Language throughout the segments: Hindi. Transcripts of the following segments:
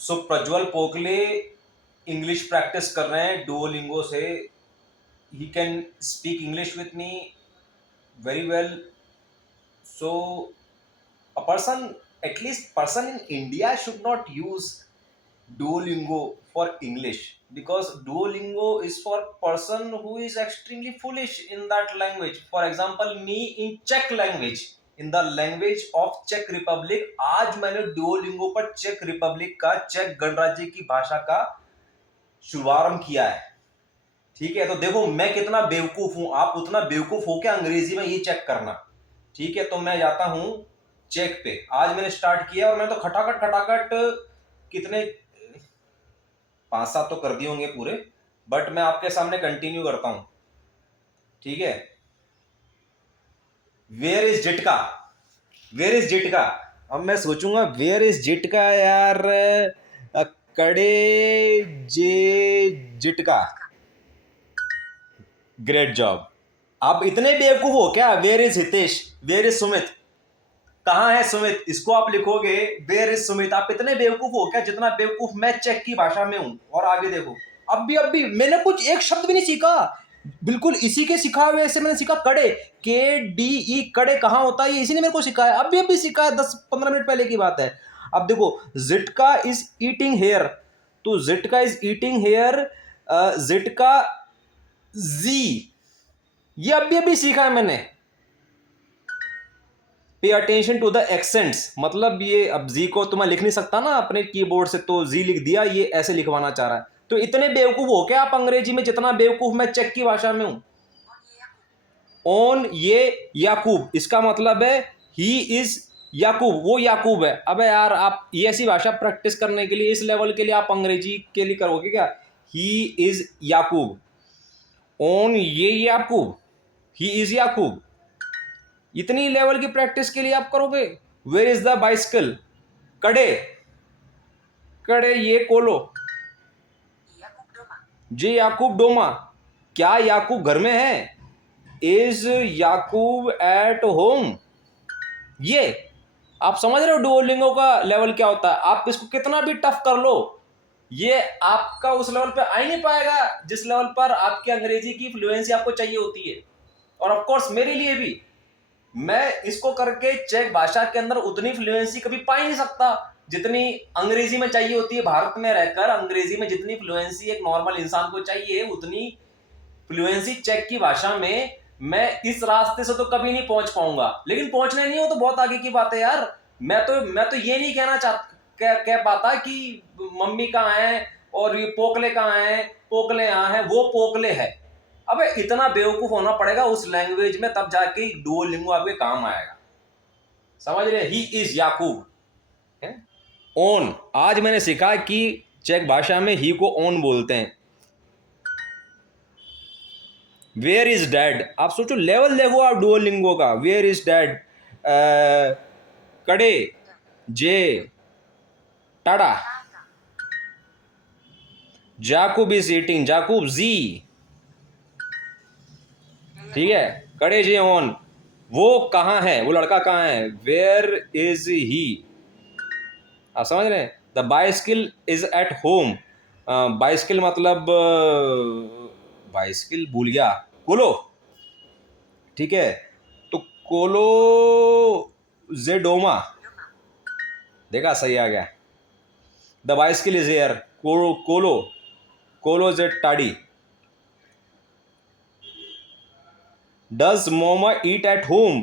सो प्रज्वल पोकले इंग्लिश प्रैक्टिस कर रहे हैं डुओलिंगो से. He can speak English with me very well. So a person, at least person in India, should not use Duolingo for English, because Duolingo is for person who is extremely foolish in that language. For example, me in Czech language, in the language of Czech Republic, आज मैंने Duolingo पर Czech Republic का, चेक गणराज्य की भाषा का शुभारंभ किया है. ठीक है, तो देखो मैं कितना बेवकूफ हूं, आप उतना बेवकूफ हो क्या अंग्रेजी में ये चेक करना. ठीक है, तो मैं जाता हूं चेक पे. आज मैंने स्टार्ट किया और मैं तो खटाखट खटाखट कितने 5-7 तो कर दिए होंगे पूरे, बट मैं आपके सामने कंटिन्यू करता हूं. ठीक है, वेयर इज जिटका, वेयर इज जिटका. अब मैं सोचूंगा वेयर इज जिटका यार. कड़े जे जिटका. Great job. आप इतने बेवकूफ हो क्या. Where is Hitesh, where is Sumit, कहाँ है सुमित, इसको आप लिखोगे वेयर इज सुमित. आप इतने बेवकूफ हो क्या जितना बेवकूफ मैं चेक की भाषा में हूं. और आगे देखो, अब भी मैंने कुछ एक शब्द भी नहीं सीखा, बिल्कुल इसी के सिखाए हुए से मैंने सीखा. कड़े, KDE, कड़े कहाँ होता है, इसी ने मेरे को सिखाया. अभी सिखाया, 10-15 मिनट पहले की बात है. अब देखो, जिटका इज ईटिंग हेयर, तो जिटका इज ईटिंग हेयर, जिटका जी, ये अभी सीखा है मैंने. Pay attention to the accents, मतलब ये अब जी को तो मैं लिख नहीं सकता ना अपने कीबोर्ड से, तो जी लिख दिया, ये ऐसे लिखवाना चाह रहा है. तो इतने बेवकूफ हो क्या आप अंग्रेजी में जितना बेवकूफ मैं चेक की भाषा में हूं. ओन ये याकूब, इसका मतलब है ही इज याकूब, वो याकूब है. अबे यार, आप ये ऐसी भाषा प्रैक्टिस करने के लिए, इस लेवल के लिए आप अंग्रेजी के लिए करोगे क्या. ही इज याकूब, ओन ये याकूब, ही इज याकूब. इतनी लेवल की प्रैक्टिस के लिए आप करोगे. वेयर इज द बाइसिकल, कड़े, कड़े ये कोलो, जी याकूब डोमा, क्या याकूब घर में है. Is Yakub at home. ये आप समझ रहे हो डुओलिंगो का लेवल क्या होता है. आप इसको कितना भी टफ कर लो, ये आपका उस लेवल पे आ ही नहीं पाएगा जिस लेवल पर आपकी अंग्रेजी की फ्लुएंसी आपको चाहिए होती है. और ऑफ कोर्स मेरे लिए भी, मैं इसको करके चेक भाषा के अंदर उतनी फ्लुएंसी कभी पा ही नहीं सकता जितनी अंग्रेजी में चाहिए होती है. भारत में रहकर अंग्रेजी में जितनी फ्लुएंसी एक नॉर्मल इंसान को चाहिए, उतनी फ्लुएंसी चेक की भाषा में मैं इस रास्ते से तो कभी नहीं पहुंच पाऊंगा. लेकिन पहुंचने नहीं हो तो बहुत आगे की बात है यार. मैं तो ये नहीं कहना कह पाता कि मम्मी कहाँ है और ये पोकले कहाँ है, पोकले यहाँ है, वो पोकले है. अबे इतना बेवकूफ होना पड़ेगा उस लैंग्वेज में, तब जाके डुओलिंगो आपके काम आएगा. समझ रहे. He is Yakub. ओन, आज मैंने सीखा कि चेक भाषा में ही को ओन बोलते हैं. वेयर इज डैड, आप सोचो लेवल देखो आप डुओलिंगो का. वेयर इज डैड, कड़े जे ta-da, Jacob is eating, Jacob जी. ठीक है, कड़े जे ऑन, वो कहाँ है, वो लड़का कहाँ है. वेयर इज ही, आप समझ रहे हैं. The bicycle is at home, bicycle मतलब बाइसिकल भूल गया, कोलो. ठीक है, तो कोलो जेडोमा, देखा सही आ गया. द बाइसिकल इज एयर, कोलो कोलो, कोलो जेड टाडी. डज मोमा ईट एट होम,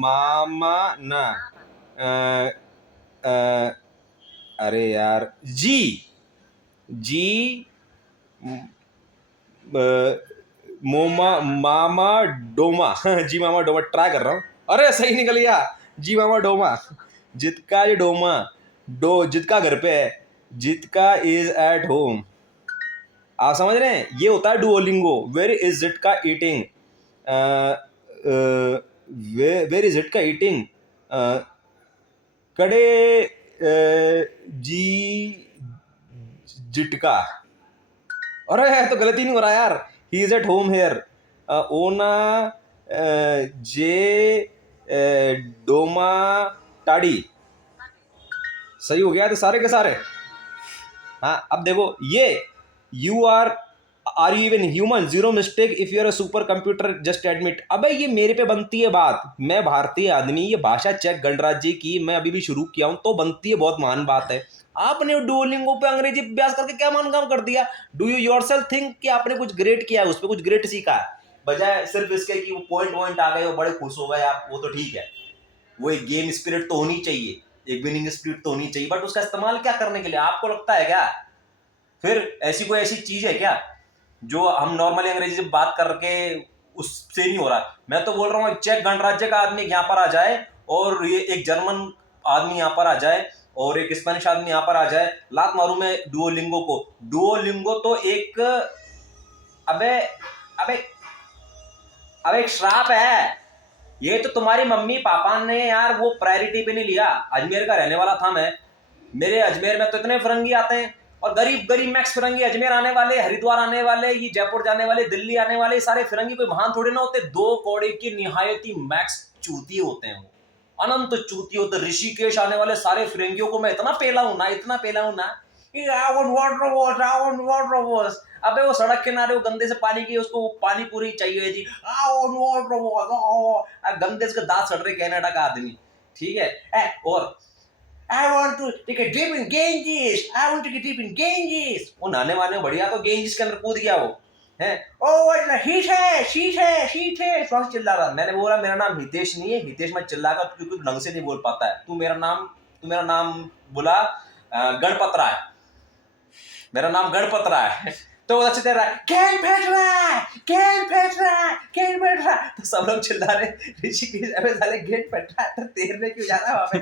मामा ना, अरे यार, जी, जी मोमा मामा डोमा. जी मामा डोमा, ट्राई कर रहा हूँ. अरे सही निकल गया, जी मामा डोमा. जितका जी डोमा, डो जितका घर पे है, जितका इज एट होम. आप समझ रहे हैं, ये होता है Duolingo. Where is Jitka eating, where is Jitka eating, कड़े जी जिटका. अरे तो गलती नहीं हो रहा यार. He is at home here, ओना जे डोमा टाड़ी. सही हो गया तो सारे के सारे। हाँ अब देखो ये you are you even human, zero mistake if you are a super computer just admit. अबे ये मेरे पे बनती है बात, मैं भारतीय आदमी, ये भाषा चेक गणराज्य की मैं अभी भी शुरू किया हूं तो बनती है, बहुत महान बात है। आपने डुओलिंगो पे अंग्रेजी अभ्यास करके क्या मान काम कर दिया? डू यू योरसेल्फ थिंक कि आपने कुछ ग्रेट किया है, उस पर कुछ ग्रेट सीखा है? बजाय सिर्फ इसके कि वो पॉइंट आ गए, वो बड़े खुश हो गए आप, वो तो ठीक है, वो एक गेम स्पिरिट तो होनी चाहिए, एक विनिंग स्पिरिट तो होनी चाहिए, बट उसका इस्तेमाल क्या करने के लिए? आपको लगता है क्या फिर ऐसी कोई ऐसी चीज है क्या जो हम नॉर्मली अंग्रेजी से बात करके उससे नहीं हो रहा? मैं तो बोल रहा हूँ चेक गणराज्य का आदमी यहाँ पर आ जाए, और ये एक जर्मन आदमी यहाँ पर आ जाए, और एक स्पेनिश आदमी यहाँ पर आ जाए, लात मारू मैं डुओलिंगो को। डुओलिंगो तो एक, अबे अबे अबे एक श्राप है। ये तो तुम्हारी मम्मी पापा ने यार वो प्रायोरिटी पे नहीं लिया। अजमेर का रहने वाला था मैं, मेरे अजमेर में तो इतने फिरंगी आते हैं, और गरीब गरीब मैक्स फिरंगी, अजमेर आने वाले, हरिद्वार आने वाले, ये जयपुर जाने वाले, दिल्ली आने वाले, सारे फिरंगी कोई महान थोड़े ना होते। दो कौड़े की निहायती मैक्स चूती होते हैं, वो अनंत चूती होते। ऋषिकेश आने वाले सारे फिरंगियों को मैं इतना पेला हूं ना, इतना पेला हूं ना, अबे वो सड़क किनारे वो गंदे से पानी की, उसको पानी पूरी चाहिए थी, गंदे से दांत सड़ रहे कनाडा का आदमी, ठीक है। और I want to take a dip in Ganges. I want to take a dip in Ganges. वो नहाने वाले बढ़िया, तो गेंजिस के अंदर कूद गया वो है। ओ हीट है, शीट है, शीट है, श्वास चिल्ला रहा। मैंने बोला मेरा नाम हितेश नहीं है, हितेश मत चिल्लागा क्योंकि ढंग से नहीं बोल पाता है। तू मेरा नाम बोला गणपत राय, मेरा नाम गणपत राय है। तो वो अच्छे दे रहा है कैन फेंक रहा है, कैन फेंक रहा है, कैन फेंक रहा है, तो सब लोग चिल्ला रहे ऋषिकेश अबे साले गेट फेंक रहा है तो तैरने क्यों जा रहा है वहां पे?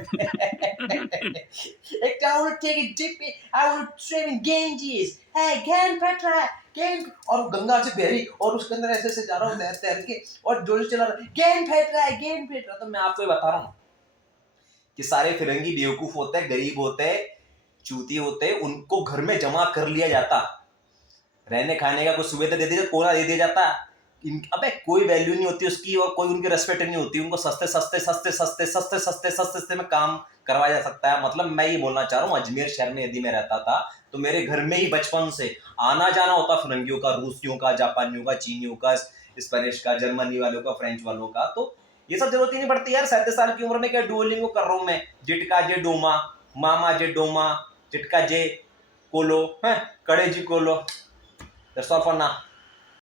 एक I want to take a dip in, I want to swim in Ganges, hey can फेंक रहा है, कैन, और गंगा से बहरी, और उसके अंदर ऐसे ऐसे जा रहा हूँ तैर तैर के, और जोर से चला रहा है गेंद फेंक रहा है, गेंद फेंक रहा है। तो मैं आपको ये बता रहा हूँ कि सारे फिरंगी बेवकूफ होते हैं, गरीब होते हैं, चूती होते हैं, उनको घर में जमा कर लिया जाता, रहने खाने का कुछ सुविधा दे दिया, कोना दे दिया जाता। अबे कोई वैल्यू नहीं होती उसकी, और कोई उनकी रेस्पेक्ट नहीं होती। उनको सस्ते सस्ते सस्ते सस्ते सस्ते सस्ते सस्ते सस्ते में काम करवाया जा सकता है। मतलब मैं ये बोलना चाह रहा हूँ, अजमेर शहर में यदि मैं रहता था तो मेरे घर में ही बचपन से आना जाना होता फिरंगियों का, रूसियों का, जापानियों का, चीनियों का, स्पेनिश का, जर्मनी वालों का, फ्रेंच वालों का। तो ये सब जरूरत ही नहीं पड़ती यार। 37 साल की उम्र में क्या डुओलिंगो कर रहा हूँ मैं? जिटका जे डोमा, मामा जे डोमा, जिटका जे कोलो है, कड़े जी कोलो। That's all for now.